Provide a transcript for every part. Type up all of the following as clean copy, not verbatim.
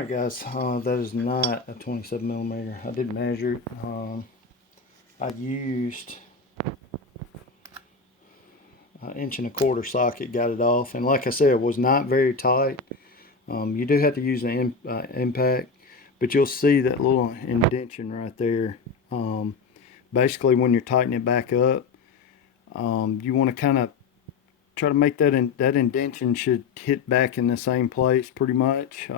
Alright guys, that is not a 27 millimeter. I did measure it. I used an 1.25" socket, got it off, and like I said, it was not very tight. You do have to use an impact, but you'll see that little indentation right there. Basically, when you're tightening it back up, you want to kind of try to make that indentation should hit back in the same place pretty much.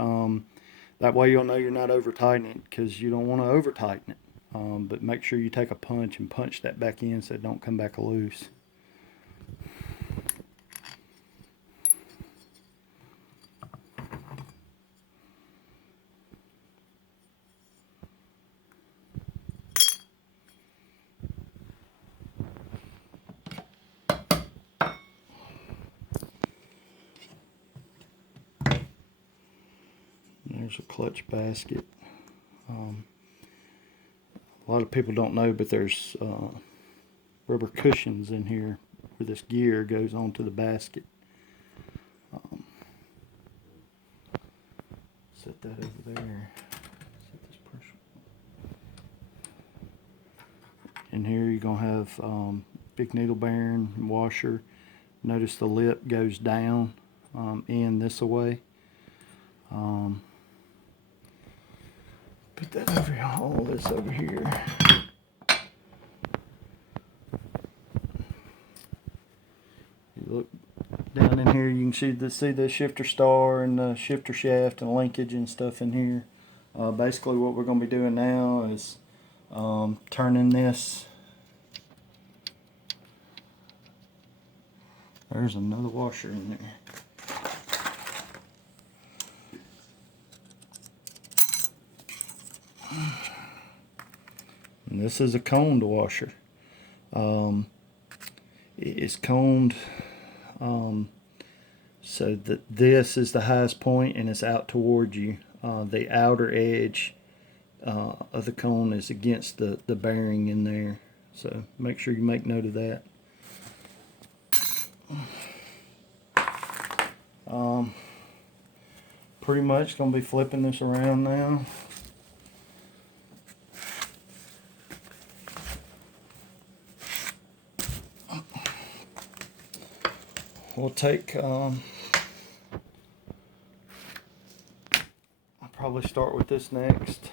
That way you'll know you're not over tightening it, because you don't want to over tighten it. But make sure you take a punch and punch that back in so it don't come back loose. There's a clutch basket. A lot of people don't know, but there's rubber cushions in here where this gear goes onto the basket. Set that over there. Set this pressure. In here you're going to have big needle bearing, washer. Notice the lip goes down in this way. Put that over here, all this over here. You look down in here, you can see the shifter star and the shifter shaft and linkage and stuff in here. Basically what we're going to be doing now is turning this. There's another washer in there. And this is a coned washer. It's coned so that this is the highest point and it's out towards you. The outer edge of the cone is against the bearing in there. So make sure you make note of that. Pretty much going to be flipping this around now. We'll take, I'll probably start with this next.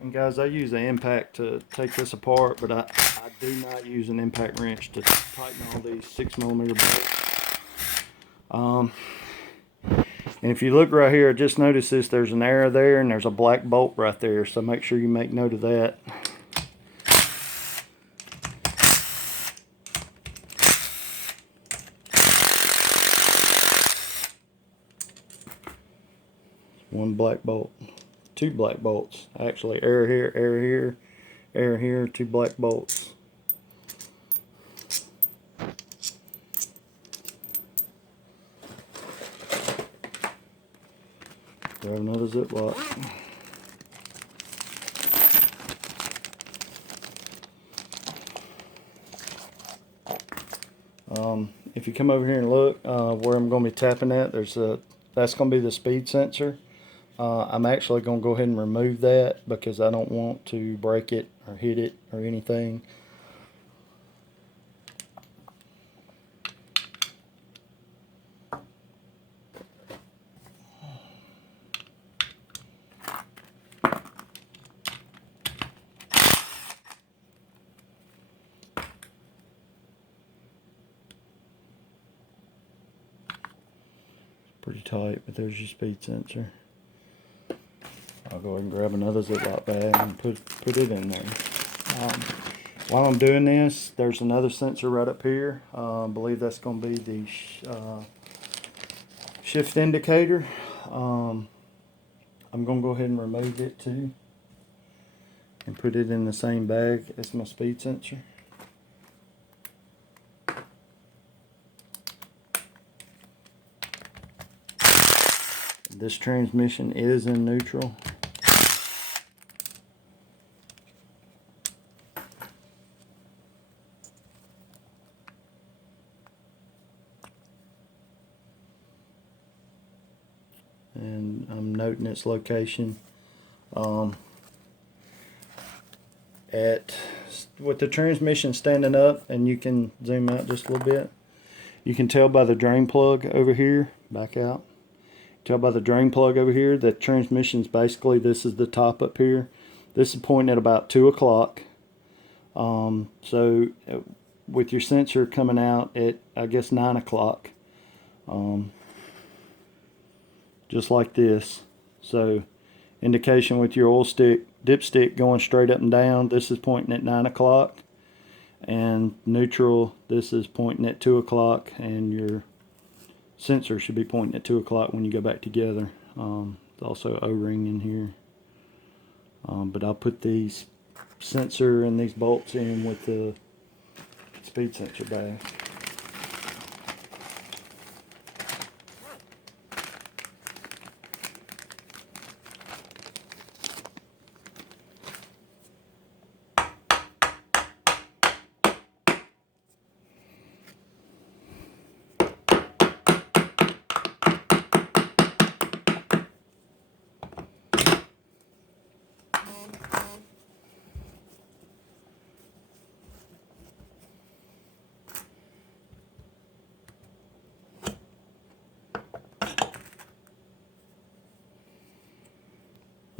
And guys, I use an impact to take this apart, but I do not use an impact wrench to tighten all these 6mm bolts. And if you look right here, just notice this, there's an arrow there and there's a black bolt right there, so make sure you make note of that. One black bolt, two black bolts, actually, arrow here, arrow here, arrow here, two black bolts. Grab another Ziploc. If you come over here and look where I'm going to be tapping at, that's going to be the speed sensor. I'm actually going to go ahead and remove that because I don't want to break it or hit it or anything. Pretty tight, but there's your speed sensor. I'll go ahead and grab another Ziploc bag and put it in there. While I'm doing this, there's another sensor right up here. I believe that's going to be the shift indicator. I'm going to go ahead and remove it too and put it in the same bag as my speed sensor. This transmission is in neutral. and I'm noting its location. With the transmission standing up, and you can zoom out just a little bit, you can tell by the drain plug over here, back out, tell by the drain plug over here that transmission's basically, this is the top up here. This is pointing at about 2 o'clock. So with your sensor coming out at, I guess, 9 o'clock, just like this. So indication with your oil stick, dipstick going straight up and down, this is pointing at 9 o'clock, and neutral, this is pointing at 2 o'clock, and your sensor should be pointing at 2 o'clock when you go back together. There's also O-ring in here, but I'll put these sensor and these bolts in with the speed sensor bag.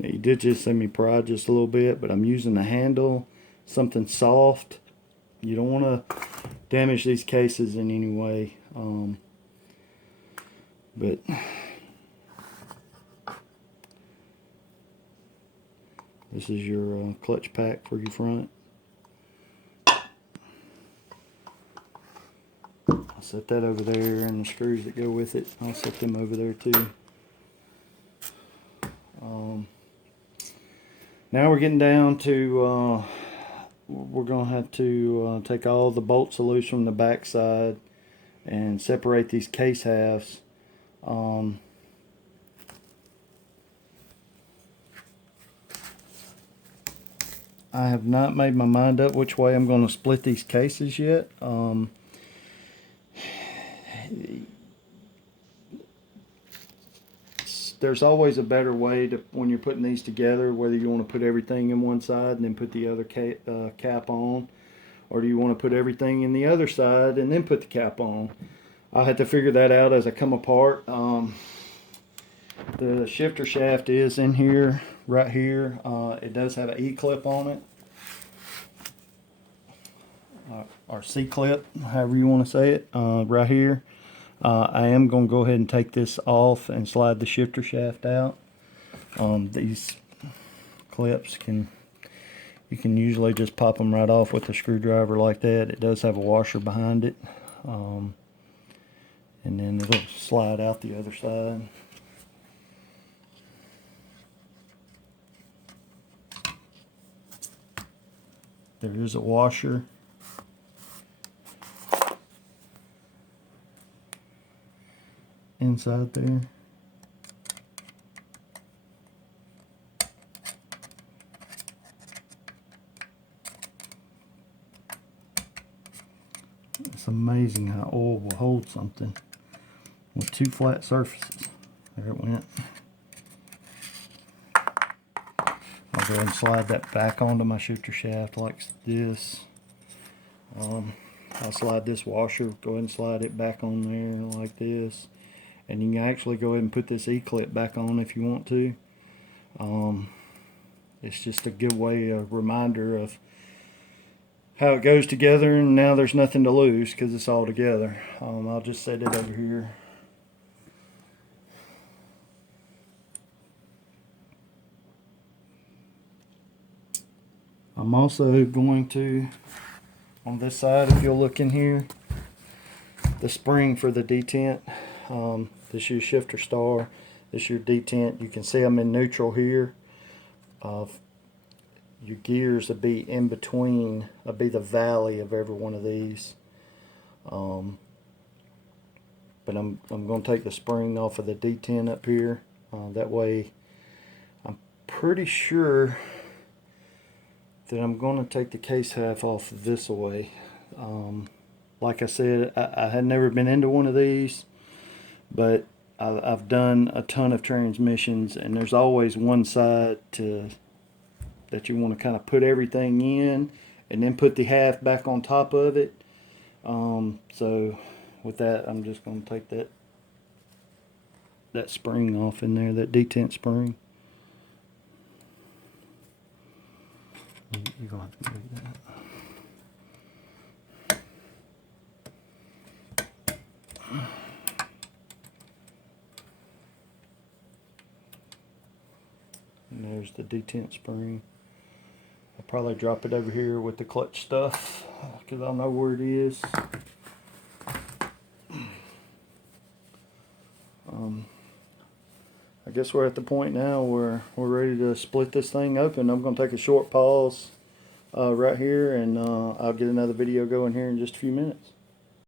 You did just see me pry just a little bit, but I'm using the handle, something soft. You don't want to damage these cases in any way. But this is your clutch pack for your front. I'll set that over there, and the screws that go with it, I'll set them over there too. Now we're getting down to, we're going to have to take all the bolts loose from the back side and separate these case halves. I have not made my mind up which way I'm going to split these cases yet. There's always a better way to, when you're putting these together, whether you want to put everything in one side and then put the other cap on, or do you want to put everything in the other side and then put the cap on. I'll have to figure that out as I come apart. The shifter shaft is in here, right here. It does have an E-clip on it, or C-clip, however you want to say it, right here. I am going to go ahead and take this off and slide the shifter shaft out. These clips you can usually just pop them right off with a screwdriver like that. It does have a washer behind it, and then it'll slide out the other side. There is a washer. Inside there. It's amazing how oil will hold something with two flat surfaces. There it went. I'll go ahead and slide that back onto my shifter shaft like this. I'll slide this washer, go ahead and slide it back on there like this. And you can actually go ahead and put this E-clip back on if you want to. It's just a good way, a reminder of how it goes together, and now there's nothing to lose because it's all together. I'll just set it over here. I'm also going to, on this side, if you'll look in here, the spring for the detent. This is your shifter star, this is your detent. You can see I'm in neutral here. Your gears will be in between, will be the valley of every one of these. But I'm going to take the spring off of the detent up here. That way, I'm pretty sure that I'm going to take the case half off this way. Like I said, I had never been into one of these. But I've done a ton of transmissions, and there's always one side that you want to kind of put everything in, and then put the half back on top of it. So with that, I'm just going to take that spring off in there, that detent spring. You're going to have to move that. And there's the detent spring. I'll probably drop it over here with the clutch stuff because I know where it is. I guess we're at the point now where we're ready to split this thing open. I'm going to take a short pause right here, and I'll get another video going here in just a few minutes.